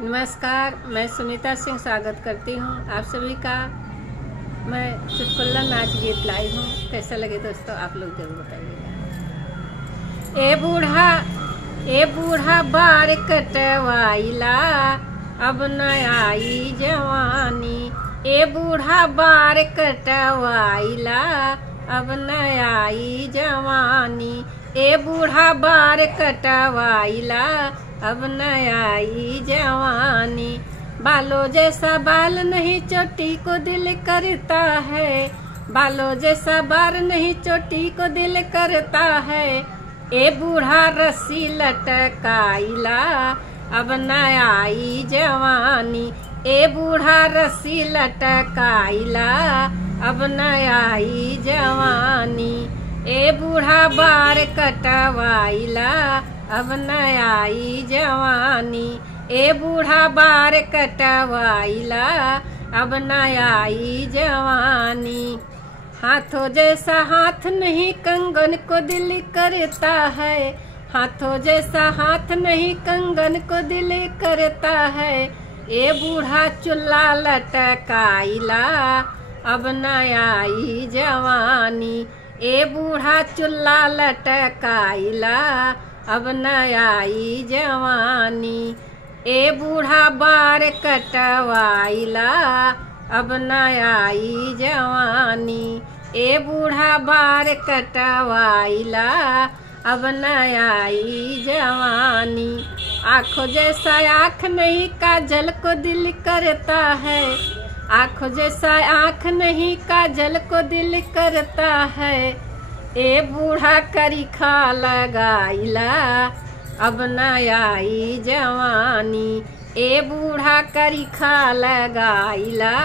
नमस्कार, मैं सुनीता सिंह स्वागत करती हूँ आप सभी का। मैं चुटकुला नाच गीत लाई हूँ। कैसा लगे दोस्तों आप लोग जरूर बताइएगा। ए बूढ़ा बार कटवाइला, अब न आई जवानी। ए बूढ़ा बार कटवाइला, अब न आई जवानी। ए बूढ़ा बार कटवाइला, अब न आई जवानी। बालों जैसा बाल नहीं चोटी को दिल करता है, बालों जैसा बाल नहीं चोटी को दिल करता है। ए बूढ़ा रस्सी लटकाइला, अब न आई जवानी। ए बूढ़ा रस्सी लटकाइला, अब न आई जवानी। ए बूढ़ा बार कटवाइला, अब न आई जवानी। ए बूढ़ा बार कटवाइला, अब न आई जवानी। हाथों जैसा हाथ नहीं कंगन को दिल करता है, हाथों जैसा हाथ नहीं कंगन को दिल करता है। ए बूढ़ा चुल्ला लटकाइला, अब न आई जवानी। ए बूढ़ा चुल्ला लटकाइला, अब न आई जवानी। ए बूढ़ा बार कटवाइला, अब न आई जवानी। ए बूढ़ा बार कटवाइला, अब न आई जवानी। आँखों जैसा आँख नहीं काजल को दिल करता है, आँखों जैसा आँख नहीं काजल को दिल करता है। ए बूढ़ा करीखा लगाइला, अब न आई जवानी। ए बूढ़ा करीखा लगाइला,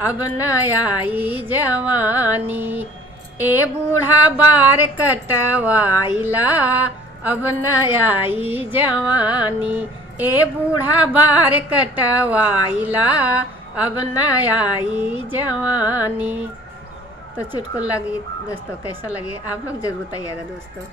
अब न आई जवानी। ए बूढ़ा बार कटवाइला, अब न आई जवानी। ए बूढ़ा बार कटवाइला, अब न आई जवानी। तो चुटकुला गीत दोस्तों कैसा लगे आप लोग जरूर बताइएगा दोस्तों।